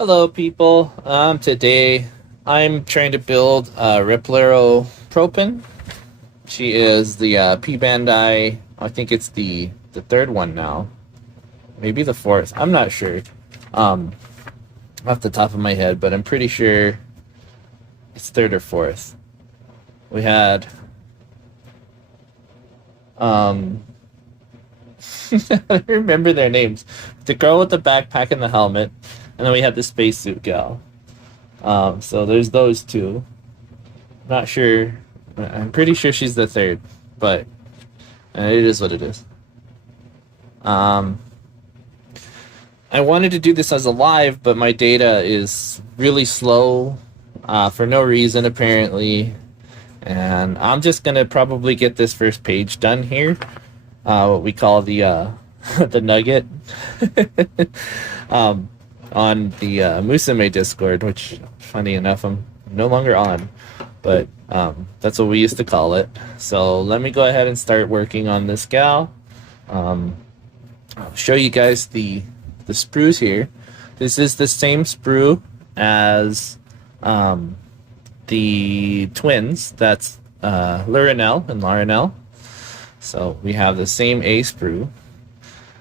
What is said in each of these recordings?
Hello, people. Today I'm trying to build Replero Propen. She is the P Bandai. I think it's the third one now, maybe the fourth. I'm not sure, um, off the top of my head, but I'm pretty sure it's third or fourth. We had um, I remember their names. The girl with the backpack and the helmet, and then we had the spacesuit gal. So there's those two. Not sure. I'm pretty sure she's the third, but it is what it is. Um, I wanted to do this as a live, but my data is really slow for no reason, apparently. And I'm just gonna probably get this first page done here. What we call the the nugget um, on the Musume Discord, which, funny enough, I'm no longer on, but that's what we used to call it. So let me go ahead and start working on this gal. I'll show you guys the sprues here. This is the same sprue as the twins. That's Lurinel and Larinel. So we have the same A sprue.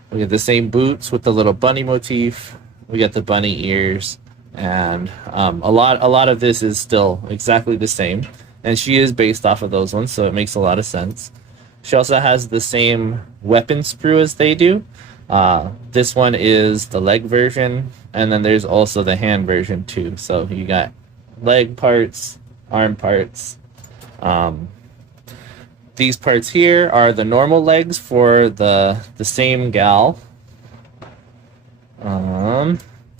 We have the same boots with the little bunny motif. We got the bunny ears, and a lot of this is still exactly the same. And she is based off of those ones, so it makes a lot of sense. She also has the same weapon sprue as they do. This one is the leg version, and then there's also the hand version too. So you got leg parts, arm parts. These parts here are the normal legs for the same gal.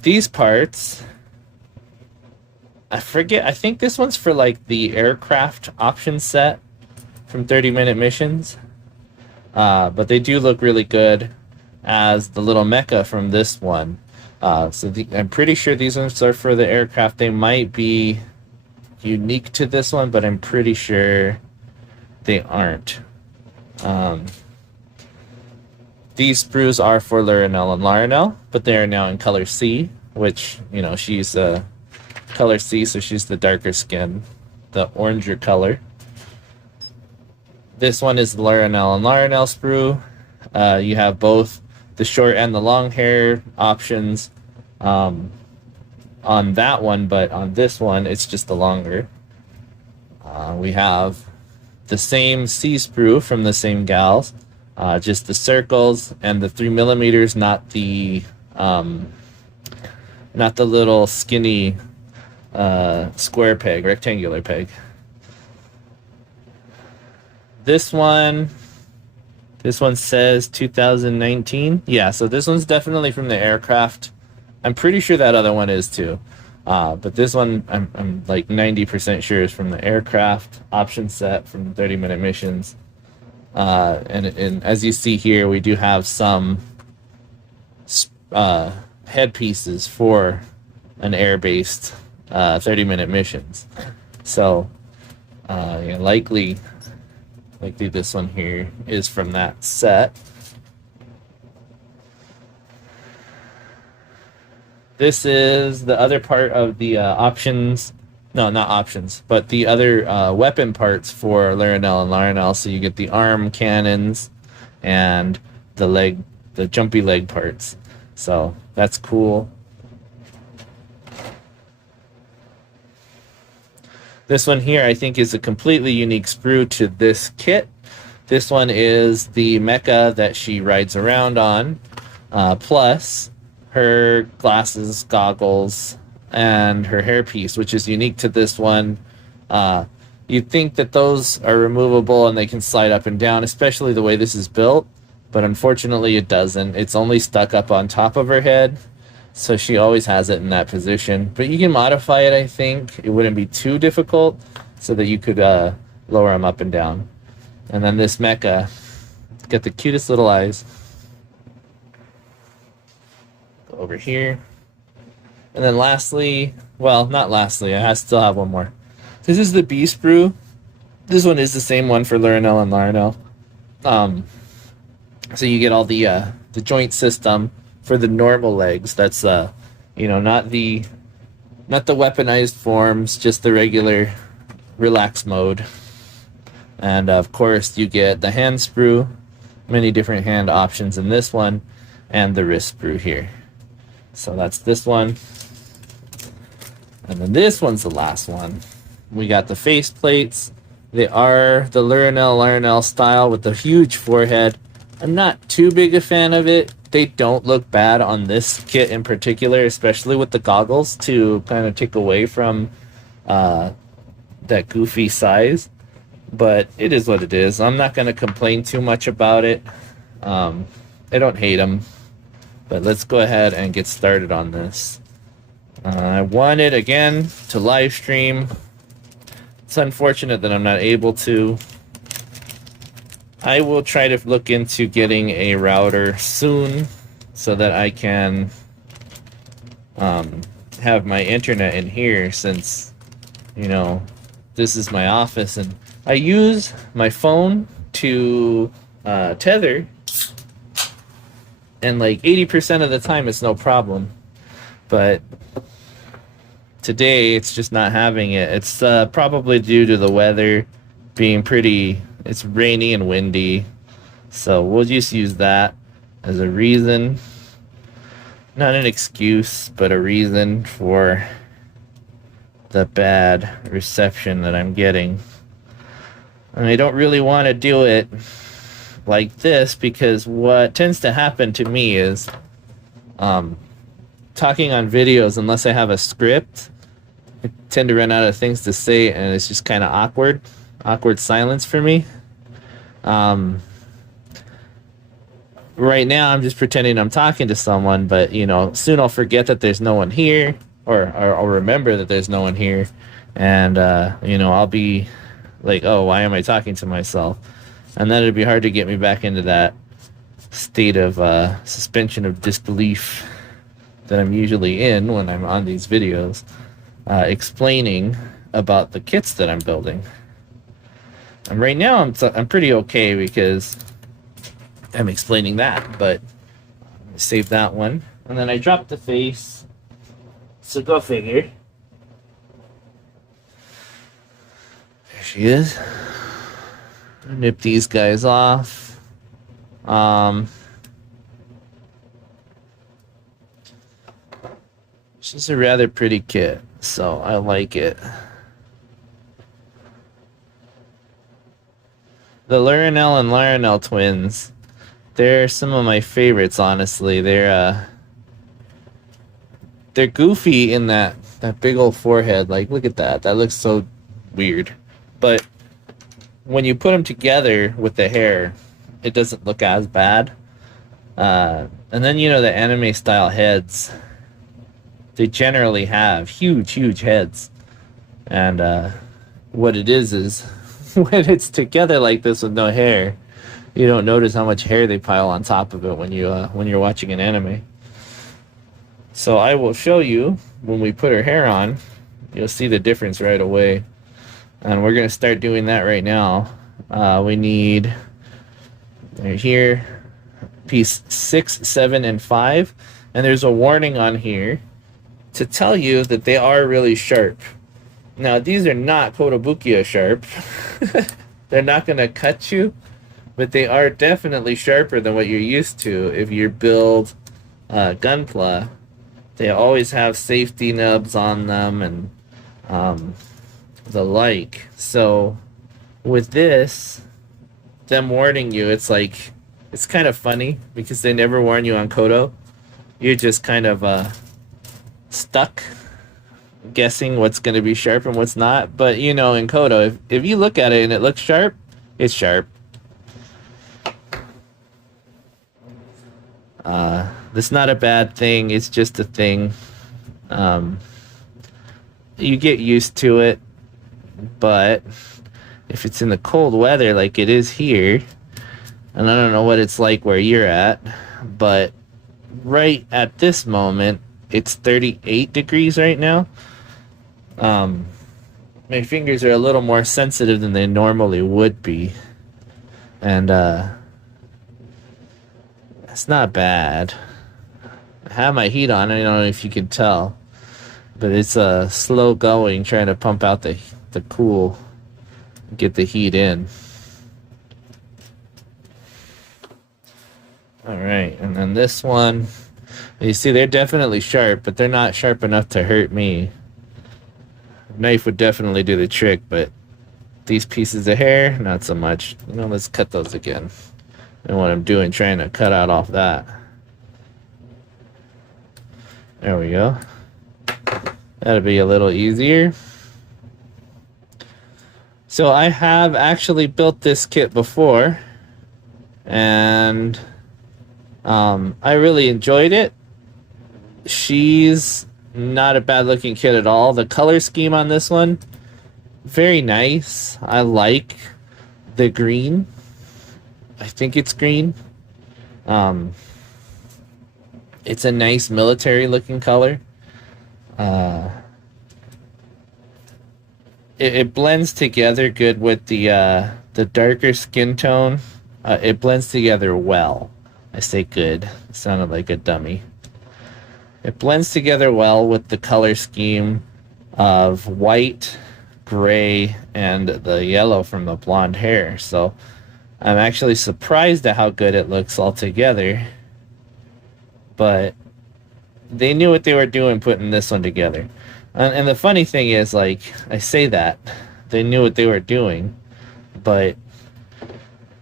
These parts, I forget. I think this one's for like the aircraft option set from 30-minute missions. But they do look really good as the little mecha from this one. I'm pretty sure these ones are for the aircraft. They might be unique to this one, but I'm pretty sure they aren't. These sprues are for Lurinel and Larinel, but they are now in color C, which, you know, she's color C, so she's the darker skin, the oranger color. This one is the Lurinel and Larinel sprue. You have both the short and the long hair options on that one, but on this one, it's just the longer. We have the same C sprue from the same gals, just the circles and the 3mm, not the little skinny square peg, rectangular peg. This one says 2019. Yeah, so this one's definitely from the aircraft. I'm pretty sure that other one is too. But this one, I'm like 90% sure is from the aircraft option set from 30-minute missions. And as you see here, we do have some headpieces for an air-based 30-minute missions. So yeah, likely this one here is from that set. This is the other part of the options. No, not options, but the other weapon parts for Lurinel and Larinel. So you get the arm cannons and the jumpy leg parts. So that's cool. This one here, I think, is a completely unique sprue to this kit. This one is the mecha that she rides around on, plus her glasses, goggles, and her hairpiece, which is unique to this one. You'd think that those are removable and they can slide up and down, especially the way this is built, but unfortunately it doesn't. It's only stuck up on top of her head, so she always has it in that position. But you can modify it, I think. It wouldn't be too difficult, so that you could lower them up and down. And then this mecha, it's got the cutest little eyes. Over here. And then lastly, well, not lastly, I still have one more. This is the B sprue. This one is the same one for Lurinel and Larinel. So you get all the joint system for the normal legs. That's You know, not the weaponized forms, just the regular relax mode. And of course, you get the hand sprue, many different hand options in this one, and the wrist sprue here. So that's this one. And then this one's the last one. We got the face plates. They are the LOOOOONG style with the huge forehead. I'm not too big a fan of it. They don't look bad on this kit in particular, especially with the goggles to kind of take away from that goofy size. But it is what it is. I'm not going to complain too much about it. I don't hate them. But let's go ahead and get started on this. I wanted, again, to live stream. It's unfortunate that I'm not able to. I will try to look into getting a router soon so that I can have my internet in here, since, you know, this is my office and I use my phone to tether, and like 80% of the time it's no problem. But today it's just not having it. It's probably due to the weather being it's rainy and windy. So we'll just use that as a reason. Not an excuse, but a reason for the bad reception that I'm getting. And I don't really want to do it like this, because what tends to happen to me is talking on videos, unless I have a script, I tend to run out of things to say, and it's just kind of awkward silence for me. Right now I'm just pretending I'm talking to someone, but you know, soon I'll forget that there's no one here, or I'll remember that there's no one here, and you know, I'll be like, oh, why am I talking to myself? And then it'd be hard to get me back into that state of suspension of disbelief that I'm usually in when I'm on these videos explaining about the kits that I'm building. And right now I'm pretty okay because I'm explaining that, but save that one. And then I dropped the face, so go figure. There she is. Nip these guys off. She's a rather pretty kit, so I like it. The Lionel and Lionel twins, they're some of my favorites, honestly. They're goofy in that big old forehead. Like, look at that. That looks so weird. But when you put them together with the hair, it doesn't look as bad. And then, you know, the anime style heads, they generally have huge heads. And what it is when it's together like this with no hair, you don't notice how much hair they pile on top of it when you're watching an anime. So I will show you when we put her hair on. You'll see the difference right away. And we're going to start doing that right now. We need, right here, piece 6, 7, and 5. And there's a warning on here to tell you that they are really sharp. Now, these are not Kotobukiya sharp. They're not going to cut you, but they are definitely sharper than what you're used to if you build Gunpla. They always have safety nubs on them and the like. So with this, them warning you, it's like, it's kind of funny because they never warn you on Koto. You're just kind of stuck guessing what's going to be sharp and what's not. But you know, in Koto, if you look at it and it looks sharp, it's sharp. That's not a bad thing, it's just a thing. You get used to it, but if it's in the cold weather like it is here, and I don't know what it's like where you're at, but right at this moment it's 38 degrees right now. My fingers are a little more sensitive than they normally would be, and it's not bad. I have my heat on. I don't know if you can tell, but it's slow going, trying to pump out the cool, get the heat in. All right, and then this one, you see they're definitely sharp, but they're not sharp enough to hurt me. A knife would definitely do the trick, but these pieces of hair, not so much. You know, let's cut those again. And what I'm doing, trying to cut out off that. There we go. That'll be a little easier. So I have actually built this kit before, and I really enjoyed it. She's not a bad looking kit at all. The color scheme on this one, very nice. I like the green. I think it's green. It's a nice military looking color. It blends together good with the darker skin tone. It blends together well. I say good. It sounded like a dummy. It blends together well with the color scheme of white, gray, and the yellow from the blonde hair. So I'm actually surprised at how good it looks all together. But they knew what they were doing putting this one together. And the funny thing is, like, I say that. They knew what they were doing. But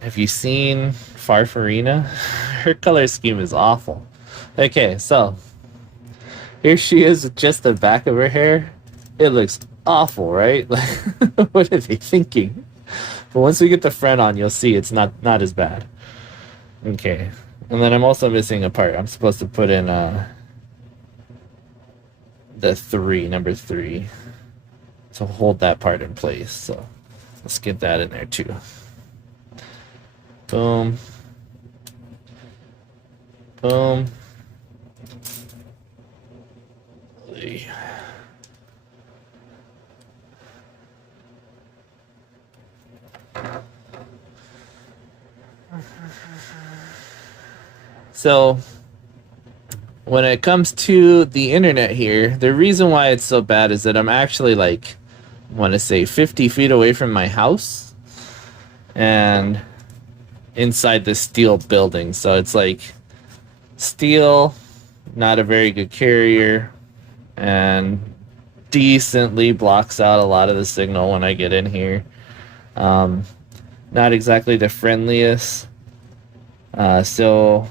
have you seen Farfarina? Her color scheme is awful. Okay, so here she is with just the back of her hair. It looks awful, right? Like, what are they thinking? But once we get the front on, you'll see it's not as bad. Okay. And then I'm also missing a part. I'm supposed to put in number 3, to hold that part in place. So let's get that in there too. Boom. Boom. So when it comes to the internet here, the reason why it's so bad is that I'm actually, like, I want to say 50 feet away from my house and inside this steel building. So it's like steel, not a very good carrier, and decently blocks out a lot of the signal when I get in here. Not exactly the friendliest. So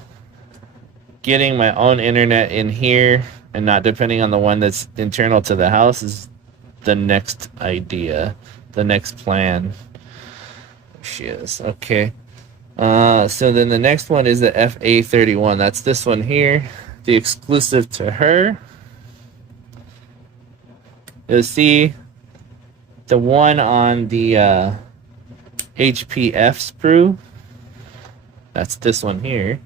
getting my own internet in here and not depending on the one that's internal to the house is the next idea, the next plan. There she is. Okay. So then the next one is the FA31. That's this one here, the exclusive to her. You'll see the one on the HPF sprue. That's this one here.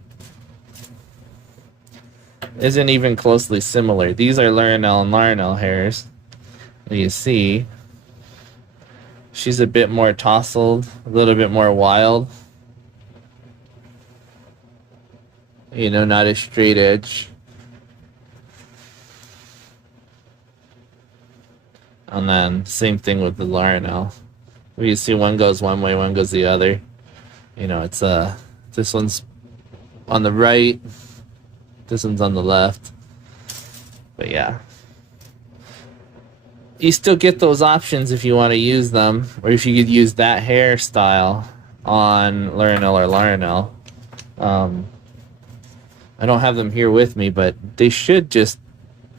Isn't even closely similar. These are Larinelle and Larinelle hairs. You see, she's a bit more tousled, a little bit more wild. You know, not a straight edge. And then same thing with the Larinelle. You see one goes one way, one goes the other. You know, it's this one's on the right, this one's on the left. But yeah, you still get those options if you want to use them, or if you could use that hairstyle on Larinelle or Larinelle. I don't have them here with me, but they should just,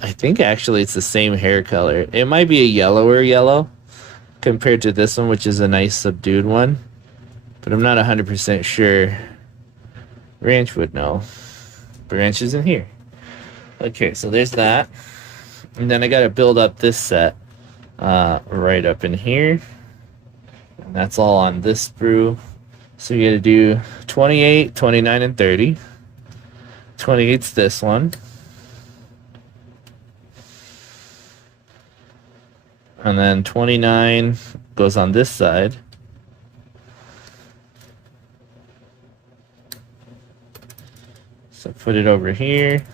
I think actually it's the same hair color. It might be a yellower yellow compared to this one, which is a nice subdued one, but I'm not 100% sure. Ranch would know. Ranch is in here. Okay, so there's that. And then I got to build up this set right up in here. And that's all on this sprue. So you got to do 28, 29, and 30. 28's this one. And then 29 goes on this side. So put it over here.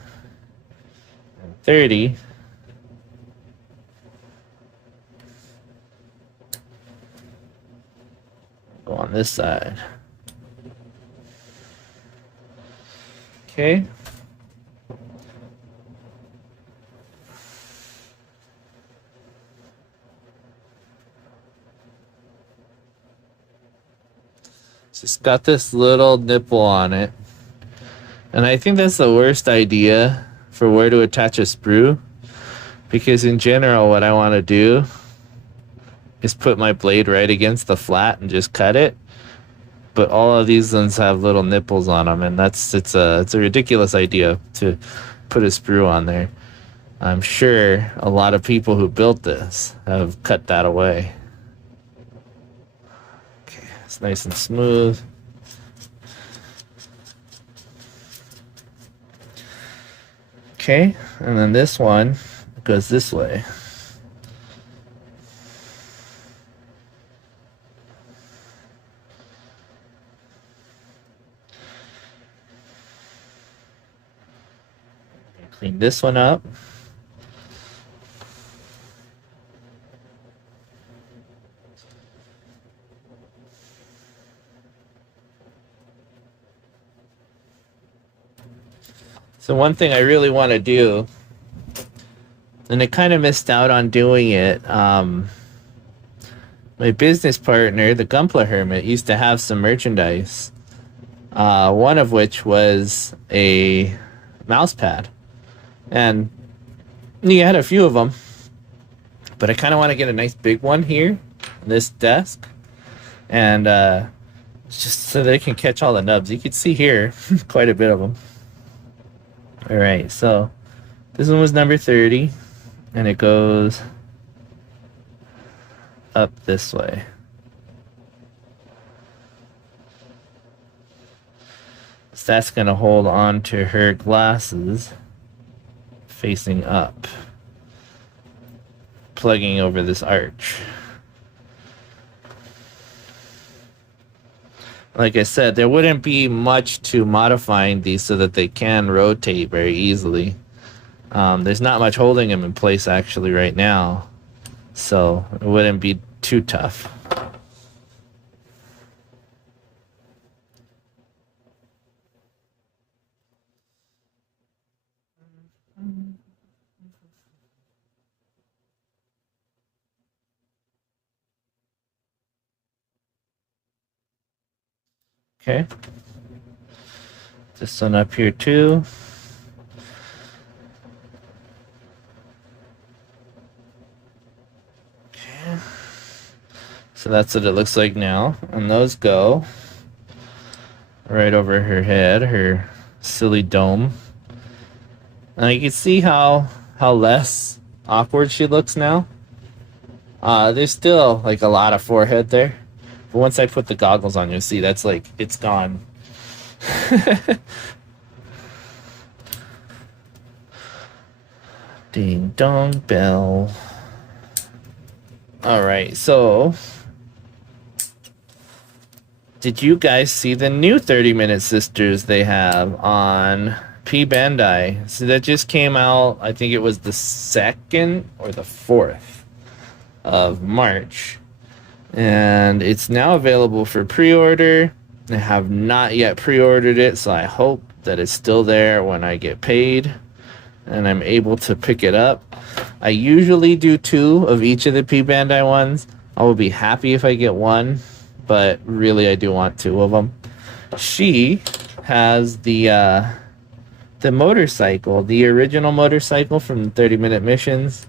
30. Go on this side. Okay. Just got this little nipple on it. And I think that's the worst idea for where to attach a sprue. Because in general, what I want to do is put my blade right against the flat and just cut it. But all of these ones have little nipples on them, and it's a ridiculous idea to put a sprue on there. I'm sure a lot of people who built this have cut that away. Okay, it's nice and smooth. Okay, and then this one goes this way. Clean this one up. So one thing I really want to do, and I kind of missed out on doing it, my business partner, the Gunpla Hermit, used to have some merchandise, one of which was a mouse pad. And he had a few of them, but I kind of want to get a nice big one here on this desk, and just so that it can catch all the nubs. You can see here quite a bit of them. All right, so this one was number 30, and it goes up this way. So that's going to hold on to her glasses facing up, plugging over this arch. Like I said, there wouldn't be much to modifying these so that they can rotate very easily. There's not much holding them in place actually right now, so it wouldn't be too tough. Okay. This one up here too. Okay. So that's what it looks like now. And those go right over her head, her silly dome. And you can see how less awkward she looks now. There's still like a lot of forehead there. But once I put the goggles on, you'll see that's like, it's gone. Ding dong bell. Alright, so did you guys see the new 30-minute sisters they have on P Bandai? So that just came out, I think it was the 2nd or the 4th of March. And it's now available for pre-order. I have not yet pre-ordered it, so I hope that it's still there when I get paid and I'm able to pick it up. I usually do 2 of each of the P Bandai ones. I will be happy if I get 1, but really I do want 2 of them. She has the motorcycle, the original motorcycle from the 30-minute missions.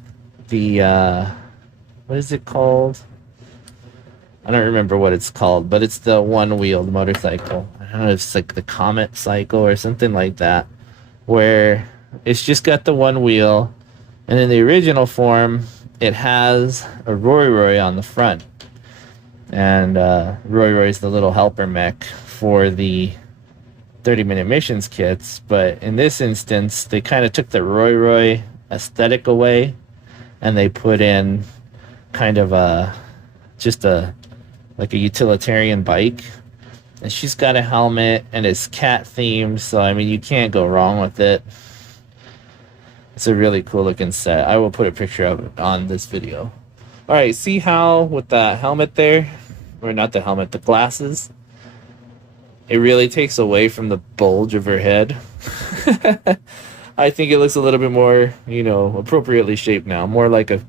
The what is it called? I don't remember what it's called, but it's the one-wheeled motorcycle. I don't know if it's like the Comet Cycle or something like that, where it's just got the one wheel, and in the original form, it has a Roy on the front. And Roy's the little helper mech for the 30-minute missions kits, but in this instance, they kind of took the Roy aesthetic away, and they put in kind of like a utilitarian bike. And she's got a helmet, and it's cat themed, so I mean, you can't go wrong with it. It's a really cool looking set. I will put a picture of it on this video. All right, see how with the helmet there, or not the helmet, the glasses, it really takes away from the bulge of her head. I think it looks a little bit more, you know, appropriately shaped now, more like a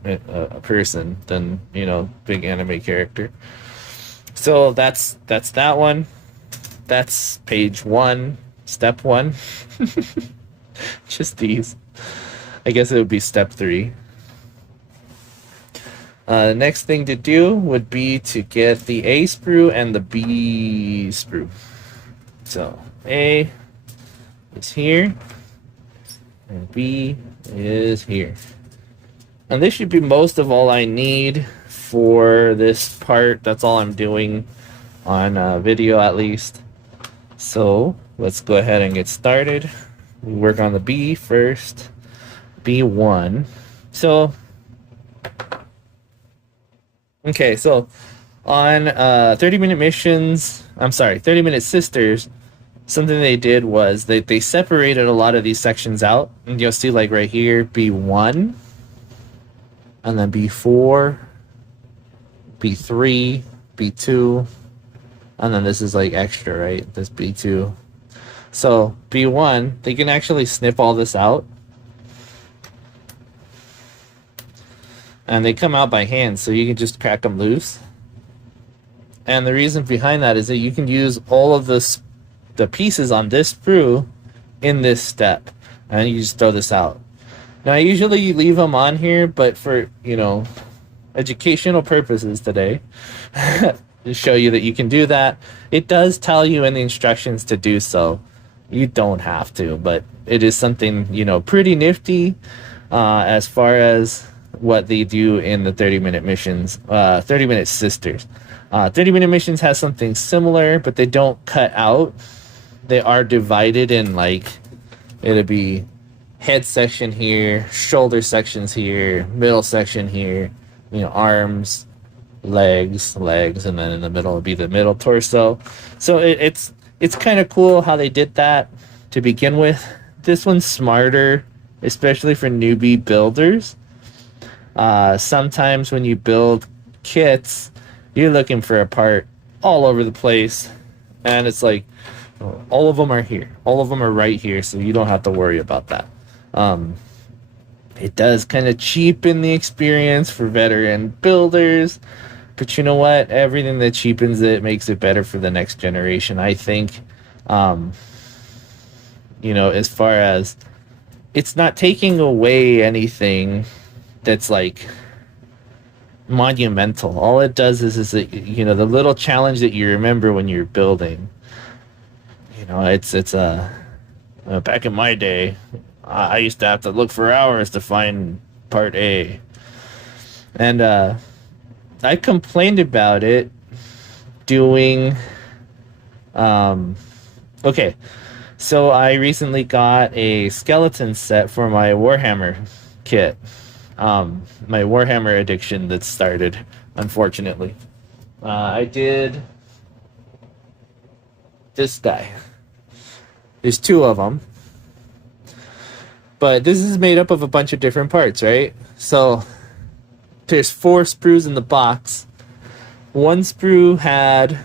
person than, you know, big anime character. So that's that one. That's page 1, step 1. Just these. I guess it would be step 3. The next thing to do would be to get the A sprue and the B sprue. So A is here, and B is here. And this should be most of all I need for this part. That's all I'm doing on video, at least. So let's go ahead and get started. We work on the B first. B1. So, okay, so on 30-minute missions, 30-minute sisters, something they did was they separated a lot of these sections out. And you'll see, like right here, B1, and then B4, B3, B2, and then this is like extra, right? This B2. So B1, they can actually snip all this out. And they come out by hand, so you can just crack them loose. And the reason behind that is that you can use all of the pieces on this sprue in this step. And you just throw this out. Now, usually you leave them on here, but for, you know, educational purposes today, to show you that you can do that. It does tell you in the instructions to do so. You don't have to, but it is something, you know, pretty nifty as far as what they do in the 30-minute missions, 30-minute sisters. 30-minute missions has something similar, but they don't cut out. They are divided in, like, it'll be head section here, shoulder sections here, middle section here, you know, arms, legs, and then in the middle would be the middle torso. So it's kind of cool how they did that to begin with. This one's smarter, especially for newbie builders. Sometimes when you build kits, you're looking for a part all over the place, and it's like all of them are here, all of them are right here, so you don't have to worry about that. It does kind of cheapen the experience for veteran builders, but you know what? Everything that cheapens it makes it better for the next generation, I think. You know, as far as it's not taking away anything that's like monumental. All it does is that, you know, the little challenge that you remember when you're building. You know, it's back in my day, I used to have to look for hours to find part A, and I complained about it doing. Okay, so I recently got a skeleton set for my Warhammer kit. My Warhammer addiction that started, unfortunately. I did this guy. There's 2 of them. But this is made up of a bunch of different parts, right? So there's 4 sprues in the box. One sprue had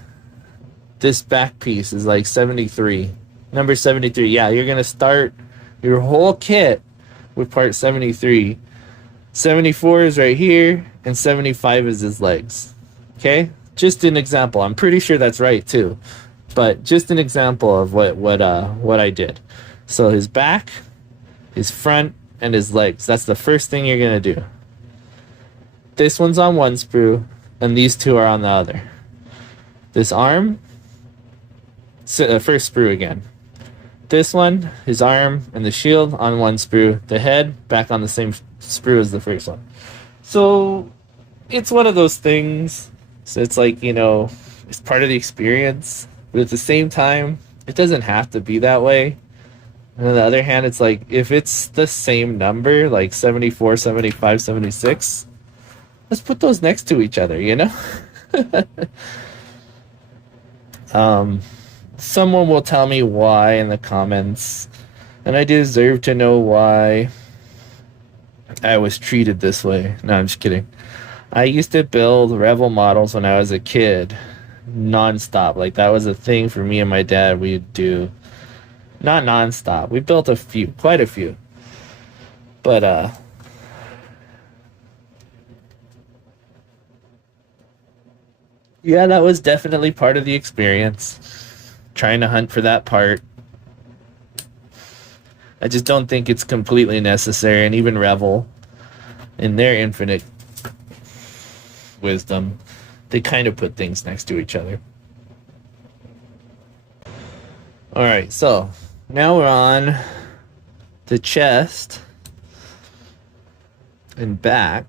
this back piece is like 73. Number 73. Yeah, you're going to start your whole kit with part 73. 74 is right here, and 75 is his legs. Okay? Just an example. I'm pretty sure that's right too. But just an example of what I did. So his back, his front, and his legs. That's the first thing you're going to do. This one's on one sprue, and these 2 are on the other. This arm, first sprue again. This one, his arm, and the shield on one sprue. The head, back on the same sprue as the first one. So it's one of those things. So it's like, you know, it's part of the experience. But at the same time, it doesn't have to be that way. And on the other hand, it's like, if it's the same number, like 74, 75, 76, let's put those next to each other, you know? Someone will tell me why in the comments, and I deserve to know why. I was treated this way. No, I'm just kidding. I used to build Revel models when I was a kid, nonstop. Like that was a thing for me and my dad. We'd do not nonstop. We built a few, quite a few. But yeah, that was definitely part of the experience. Trying to hunt for that part. I just don't think it's completely necessary, and even Revel, in their infinite wisdom, they kind of put things next to each other. All right, so now we're on the chest and back.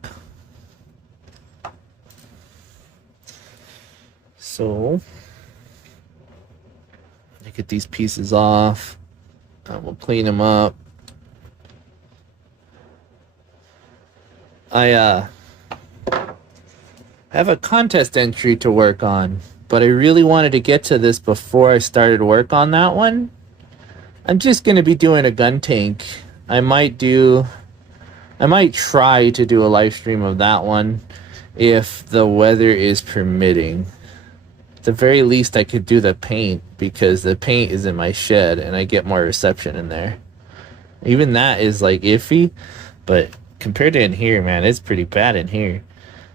So I get these pieces off. We'll clean them up. I have a contest entry to work on, but I really wanted to get to this before I started work on that one. I'm just going to be doing a gun tank. I might try to do a live stream of that one if the weather is permitting. At the very least, I could do the paint because the paint is in my shed and I get more reception in there. Even that is like iffy, but compared to in here, man, it's pretty bad in here.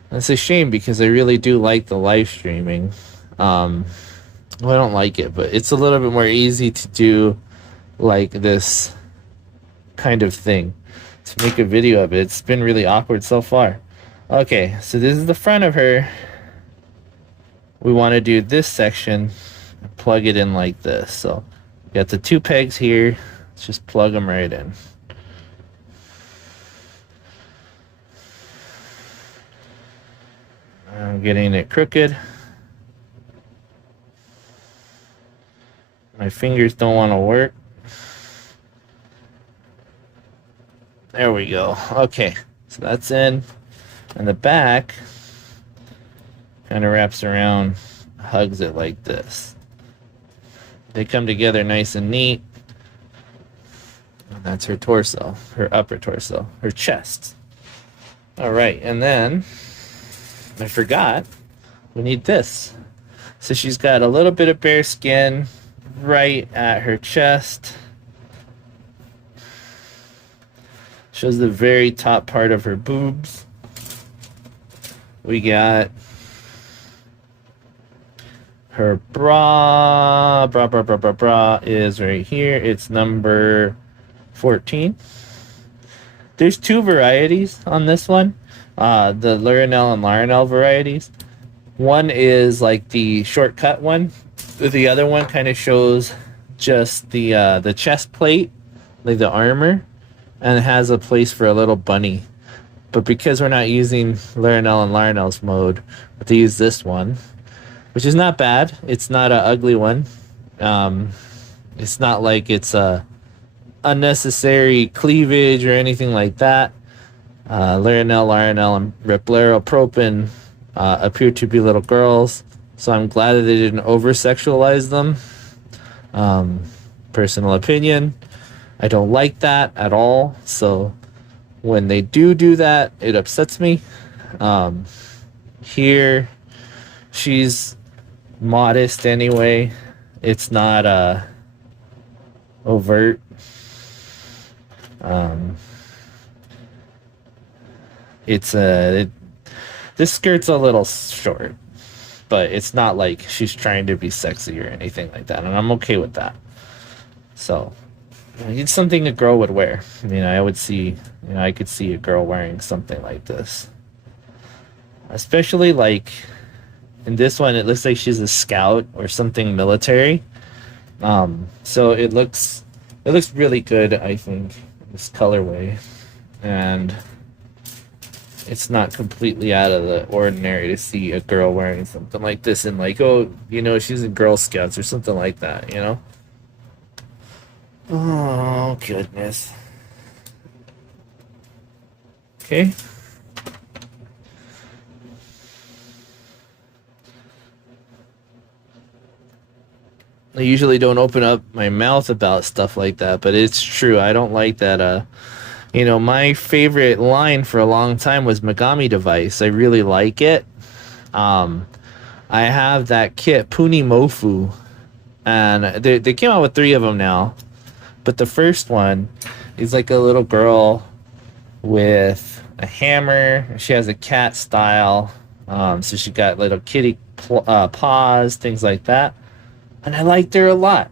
That's a shame because I really do like the live streaming. Well, I don't like it, but it's a little bit more easy to do like this kind of thing. To make a video of it, it's been really awkward so far. Okay, so this is the front of her. We want to do this section, plug it in like this. So we got the two pegs here. Let's just plug them right in. I'm getting it crooked. My fingers don't want to work. There we go. Okay, so that's in. And the back kind of wraps around, hugs it like this. They come together nice and neat. And that's her torso, her upper torso, her chest. All right, and then I forgot, we need this. So she's got a little bit of bare skin right at her chest. Shows the very top part of her boobs. We got her bra is right here. It's number 14. There's two varieties on this one. The Lurinel and Larinel varieties. One is like the shortcut one. The other one kind of shows just the chest plate, like the armor, and it has a place for a little bunny. But because we're not using Lurinel and Larinel's mode, we have to use this one, which is not bad. It's not an ugly one. It's not like it's a unnecessary cleavage or anything like that. Lurinel, Larinel, and Replero Propen appear to be little girls, so I'm glad that they didn't over-sexualize them. Personal opinion, I don't like that at all, so when they do that, it upsets me. Here, she's modest anyway. It's not overt. This skirt's a little short, but it's not like she's trying to be sexy or anything like that, and I'm okay with that. So it's something a girl would wear. I mean, I could see a girl wearing something like this, especially like in this one. It looks like she's a scout or something military. So it looks really good, I think, this colorway, and it's not completely out of the ordinary to see a girl wearing something like this and like, oh, she's in Girl Scouts or something like that, Oh, goodness. Okay. I usually don't open up my mouth about stuff like that, but it's true. I don't like that You know, my favorite line for a long time was Megami Device. I really like it. Um, I have that kit, Punimofu, and they came out with 3 of them now. But the first one is like a little girl with a hammer. She has a cat style. So she got little kitty paws, things like that. And I liked her a lot.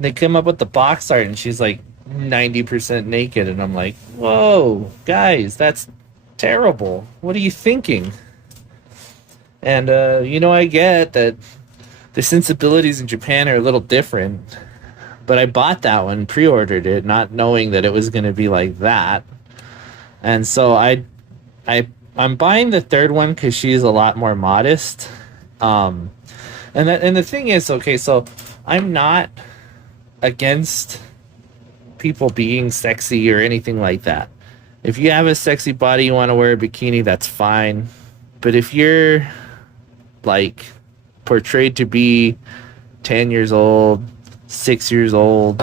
They came up with the box art, and she's like 90% naked. And I'm like, whoa, guys, that's terrible. What are you thinking? And, you know, I get that the sensibilities in Japan are a little different. But I bought that one, pre-ordered it, not knowing that it was going to be like that. And so I'm buying the third one because she's a lot more modest. And the thing is, okay, so I'm not against people being sexy or anything like that. If you have a sexy body, you want to wear a bikini, that's fine. But if you're like portrayed to be 10 years old, 6 years old,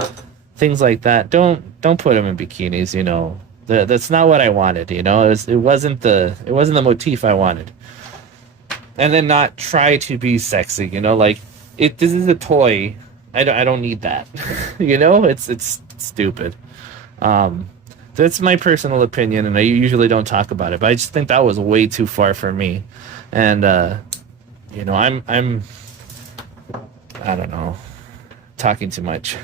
things like that, don't put them in bikinis, you know. That's not what I wanted, you know. It wasn't the motif I wanted. And then not try to be sexy, you know, like this is a toy. I don't need that. You know, it's stupid. That's my personal opinion, and I usually don't talk about it, but I just think that was way too far for me. And you know, I'm I don't know, talking too much.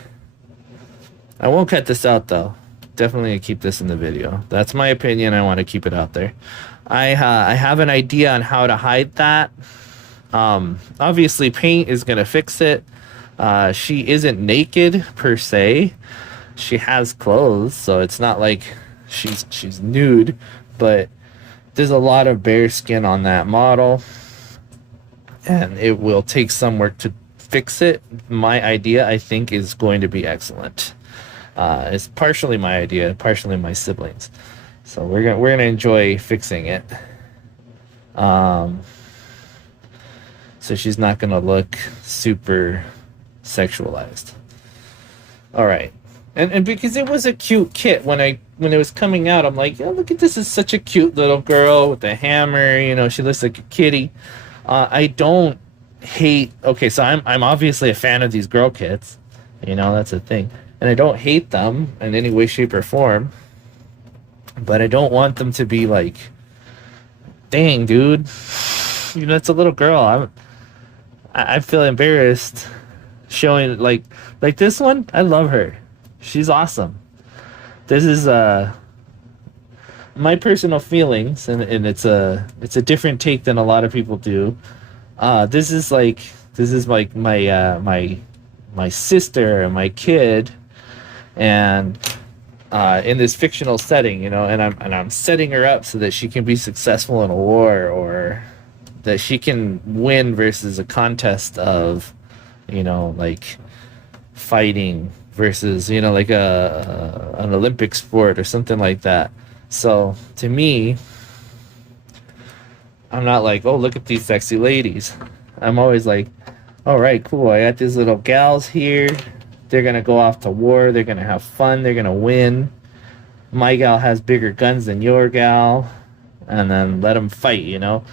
I won't cut this out though. Definitely keep this in the video. That's my opinion. I want to keep it out there. I have an idea on how to hide that. Obviously paint is gonna fix it. She isn't naked per se. She has clothes, so it's not like she's nude, but there's a lot of bare skin on that model, and it will take some work to fix it. My idea, I think, is going to be excellent. It's partially my idea, partially my siblings. So we're gonna enjoy fixing it. So she's not gonna look super sexualized. All right, and because it was a cute kit when it was coming out, I'm like, oh, look at this, is such a cute little girl with a hammer. You know, she looks like a kitty. I don't hate. Okay, so I'm obviously a fan of these girl kits. You know, that's a thing, and I don't hate them in any way, shape, or form. But I don't want them to be like, dang, dude, you know, it's a little girl. I feel embarrassed showing like this one. I love her. She's awesome. This is my personal feelings, and it's a different take than a lot of people do. This is like my sister and my kid, and in this fictional setting, you know, and I'm setting her up so that she can be successful in a war, or that she can win versus a contest of, you know, like fighting versus, you know, like an Olympic sport or something like that. So to me, I'm not like, oh, look at these sexy ladies. I'm always like, all right, cool, I got these little gals here. They're gonna go off to war. They're gonna have fun. They're gonna win. My gal has bigger guns than your gal, and then let them fight, you know.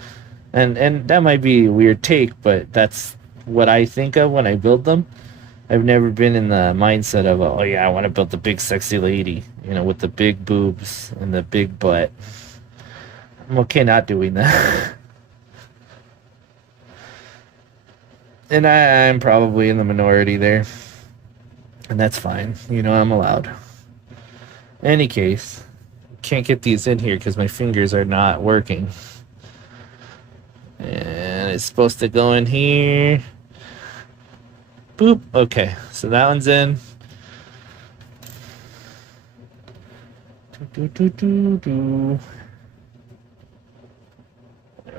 And that might be a weird take, but that's what I think of when I build them. I've never been in the mindset of, oh yeah, I want to build the big sexy lady, you know, with the big boobs and the big butt. I'm okay not doing that. And I'm probably in the minority there. And that's fine. You know, I'm allowed. In any case, can't get these in here because my fingers are not working. And it's supposed to go in here. Boop. Okay, so that one's in. There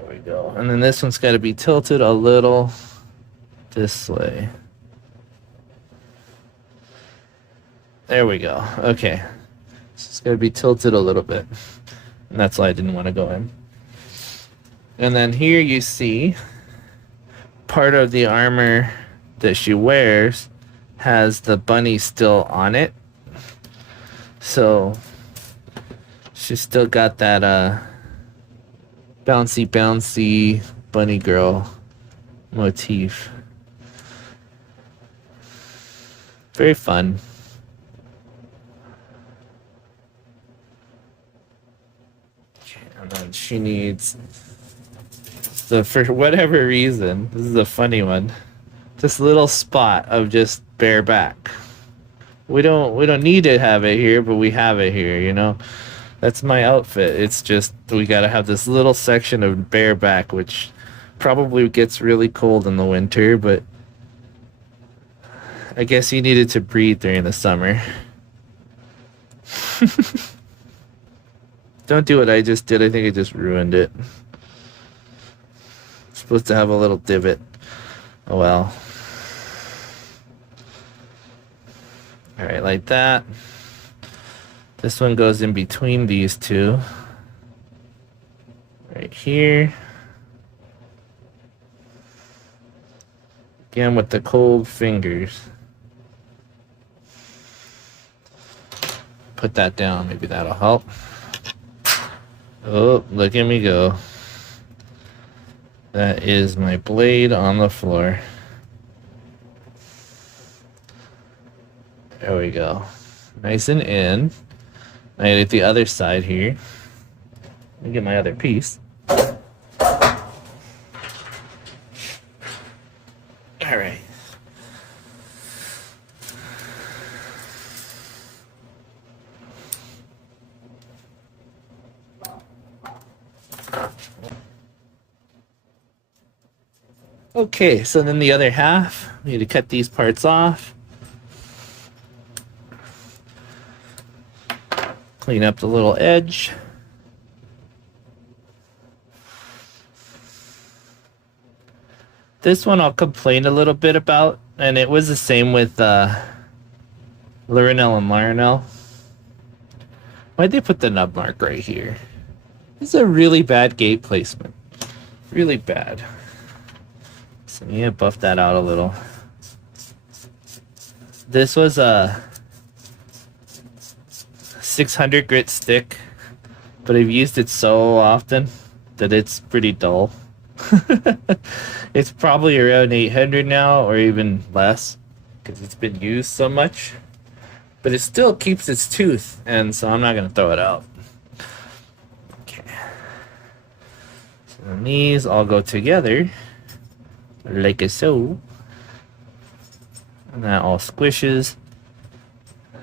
we go. And then this one's got to be tilted a little this way. There we go. Okay. So it's got to be tilted a little bit. And that's why I didn't want to go in. And then here you see part of the armor that she wears has the bunny still on it. So She's still got that bouncy bouncy bunny girl motif. Very fun. And then she needs, so for whatever reason, this is a funny one, this little spot of just bare back. We don't need to have it here, but we have it here, you know. That's my outfit. It's just we gotta have this little section of bare back, which probably gets really cold in the winter, but I guess you needed to breathe during the summer. Don't do what I just did. I think I just ruined it. It's supposed to have a little divot. Oh well. Alright, like that. This one goes in between these two. Right here. Again with the cold fingers. Put that down, maybe that'll help. Oh, look at me go. That is my blade on the floor. There we go. Nice and in. I get the other side here. Let me get my other piece. Alright. Okay, so then the other half, we need to cut these parts off. Clean up the little edge. This one I'll complain a little bit about, and it was the same with Lionel and Lionel. Why'd they put the nub mark right here? This is a really bad gate placement. Really bad. So yeah, buff that out a little. This was a 600 grit stick, but I've used it so often that it's pretty dull. It's probably around 800 now, or even less, because it's been used so much. But it still keeps its tooth, and so I'm not going to throw it out. Okay. So then these all go together, like so. And that all squishes.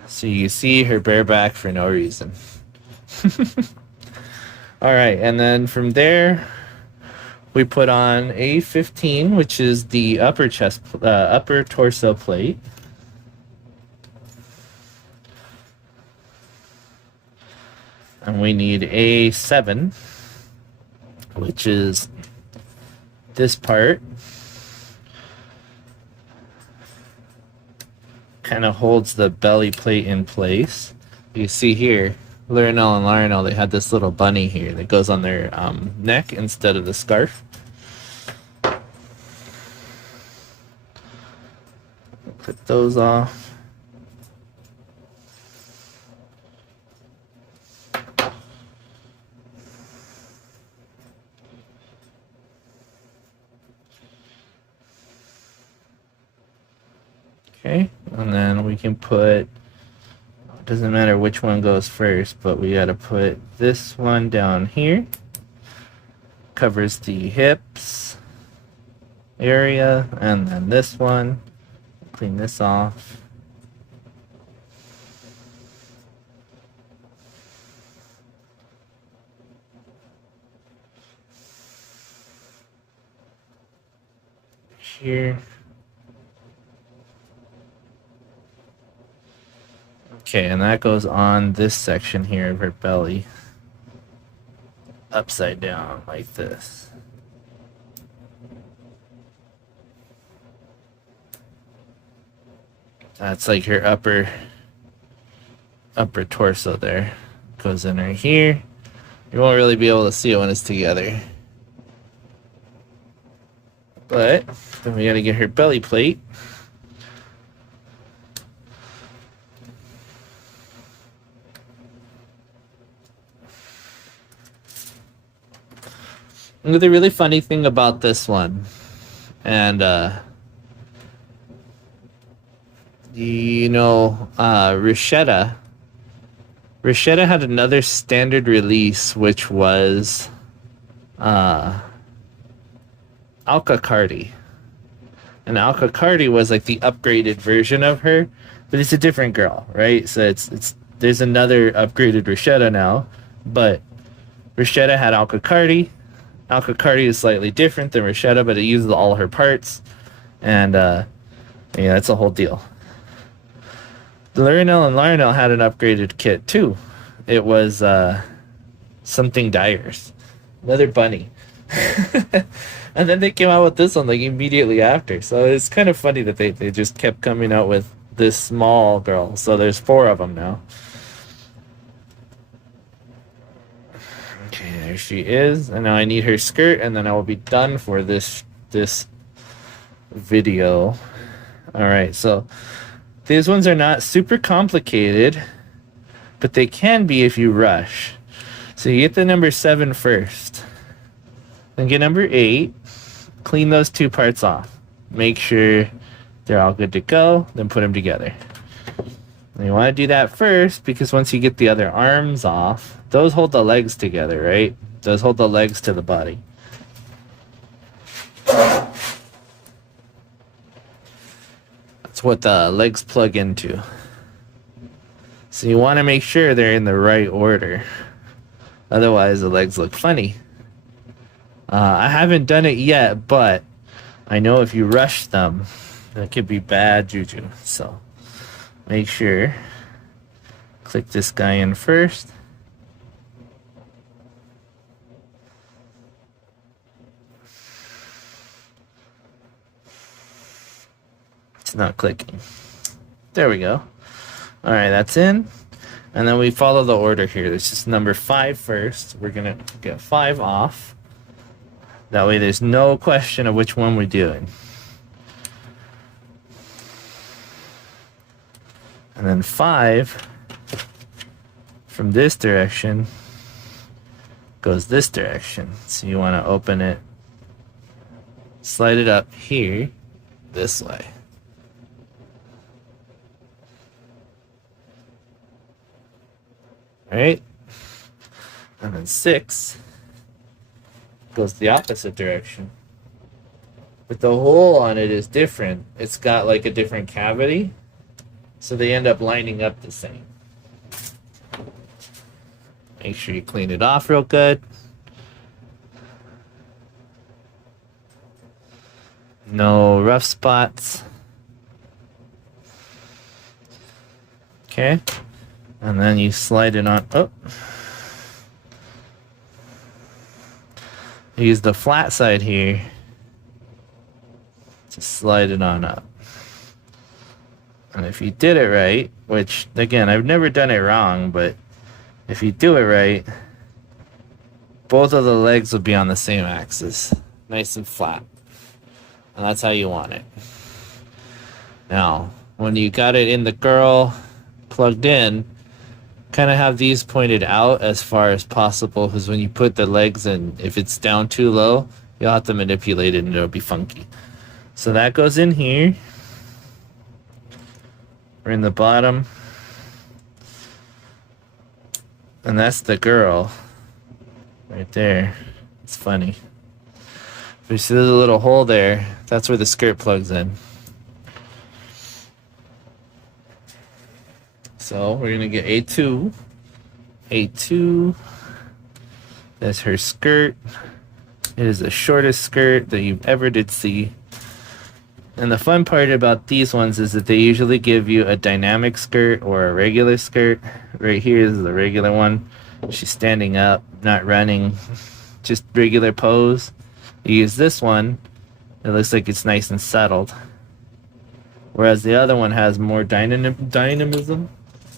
So you see her bareback for no reason. Alright, and then from there, we put on A15, which is the upper torso plate. And we need A7, which is this part. Kind of holds the belly plate in place. You see here, Lionel and Lionel, they had this little bunny here that goes on their neck instead of the scarf. Put those off. Okay, and then we can put, it doesn't matter which one goes first, but we gotta put this one down here. Covers the hips area, and then this one. Clean this off. Here. Okay, and that goes on this section here of her belly. Upside down, like this. That's like her upper torso there. Goes in right here. You won't really be able to see it when it's together. But then we gotta get her belly plate. The really funny thing about this one, and Rashetta had another standard release, which was Alcacardi. And Alcacardi was like the upgraded version of her, but it's a different girl, right? So it's there's another upgraded Rashetta now, but Rashetta had Alcacardi. Alcacardi is slightly different than Rashetta, but it uses all her parts, and yeah, that's a whole deal. Lionel and Lionel had an upgraded kit too. It was something Dyers, another bunny. And then they came out with this one like immediately after. So it's kind of funny that they just kept coming out with this small girl. So there's 4 of them now. Okay, there she is. And now I need her skirt, and then I will be done for this video. All right, so these ones are not super complicated, but they can be if you rush. So you get the number 7 first. Then get number 8. Clean those 2 parts off. Make sure they're all good to go. Then put them together. And you want to do that first because once you get the other arms off, those hold the legs together, right? Those hold the legs to the body. That's what the legs plug into. So you want to make sure they're in the right order. Otherwise, the legs look funny. I haven't done it yet, but I know if you rush them, that could be bad juju. So make sure. Click this guy in first. It's not clicking. There we go. All right, that's in. And then we follow the order here. This is number 5 first. We're going to get 5 off. That way there's no question of which one we're doing. And then 5 from this direction goes this direction. So you want to open it, slide it up here, this way. Right? And then 6 goes the opposite direction. But the hole on it is different. It's got like a different cavity. So they end up lining up the same. Make sure you clean it off real good. No rough spots. Okay. And then you slide it on. Oh. Use the flat side here to slide it on up. And if you did it right, which again, I've never done it wrong, but if you do it right, both of the legs will be on the same axis, nice and flat. And that's how you want it. Now, when you got it in the girl plugged in, kind of have these pointed out as far as possible, because when you put the legs in, if it's down too low, you'll have to manipulate it and it'll be funky. So that goes in here. We're in the bottom. And that's the girl right there. It's funny. If you see there's a little hole there, that's where the skirt plugs in. So we're going to get A2. A2. That's her skirt. It is the shortest skirt that you ever did see. And the fun part about these ones is that they usually give you a dynamic skirt or a regular skirt. Right here is the regular one. She's standing up, not running, just regular pose. You use this one, it looks like it's nice and settled. Whereas the other one has more dynamism,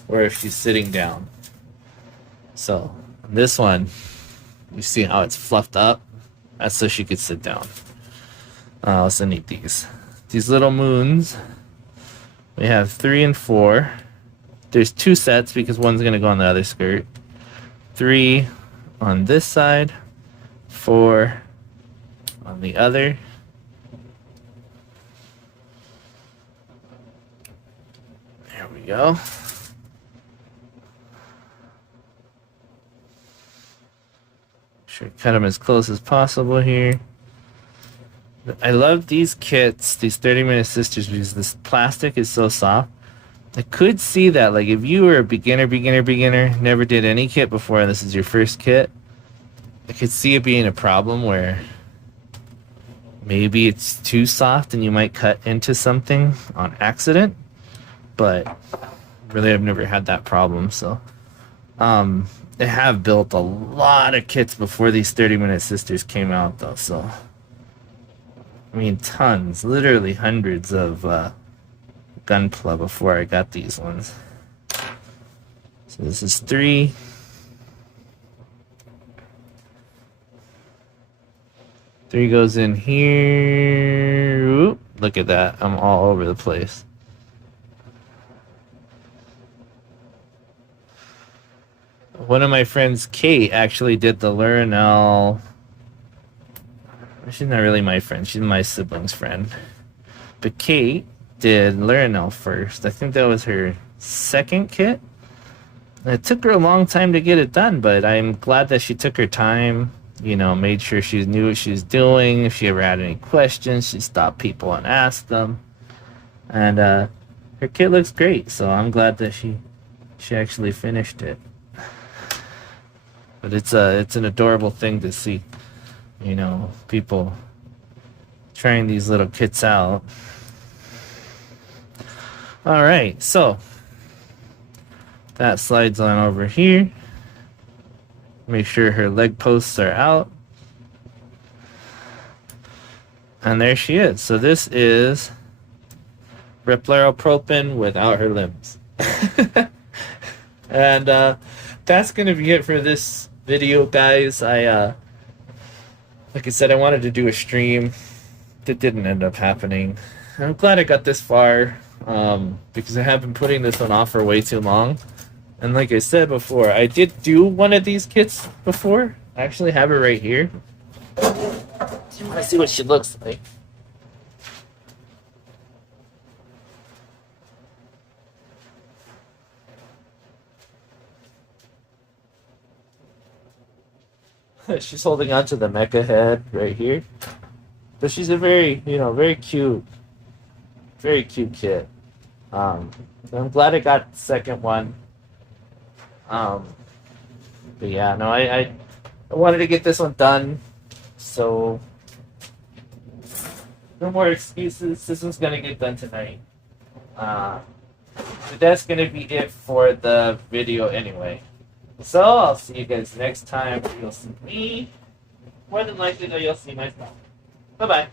or if she's sitting down. So this one, you see how it's fluffed up? That's so she could sit down. I also need these. These little moons. We have 3 and 4. There's 2 sets because one's going to go on the other skirt. 3 on this side, 4 on the other. There we go. Sure, cut them as close as possible here. I love these kits, these 30-minute sisters, because this plastic is so soft. I could see that, like, if you were a beginner, never did any kit before, and this is your first kit, I could see it being a problem where maybe it's too soft and you might cut into something on accident. But really, I've never had that problem. So they have built a lot of kits before these 30-minute sisters came out, though. So I mean, tons, literally hundreds of Gunpla before I got these ones. So this is 3. Three goes in here. Oop, look at that. I'm all over the place. One of my friends, Kate, actually did the Lurinel. She's not really my friend. She's my sibling's friend. But Kate did Lurinel first. I think that was her second kit. It took her a long time to get it done, but I'm glad that she took her time. You know, made sure she knew what she was doing. If she ever had any questions, she stopped people and asked them. And her kit looks great, so I'm glad that she actually finished it. But it's an adorable thing to see, you know, people trying these little kits out. All right, so that slides on over here. Make sure her leg posts are out. And there she is. So this is Replero Propen without her limbs. And that's going to be it for this video, guys. Like I said, I wanted to do a stream. That didn't end up happening. I'm glad I got this far, because I have been putting this one off for way too long. And like I said before, I did do one of these kits before. I actually have it right here. You want to see what she looks like? She's holding on to the mecha head right here. But she's a very, you know, very cute kit. So I'm glad I got the second one. But yeah, no, I wanted to get this one done, so no more excuses. This one's gonna get done tonight. But that's gonna be it for the video anyway. So I'll see you guys next time. You'll see me. More than likely, though, you'll see myself. Bye bye.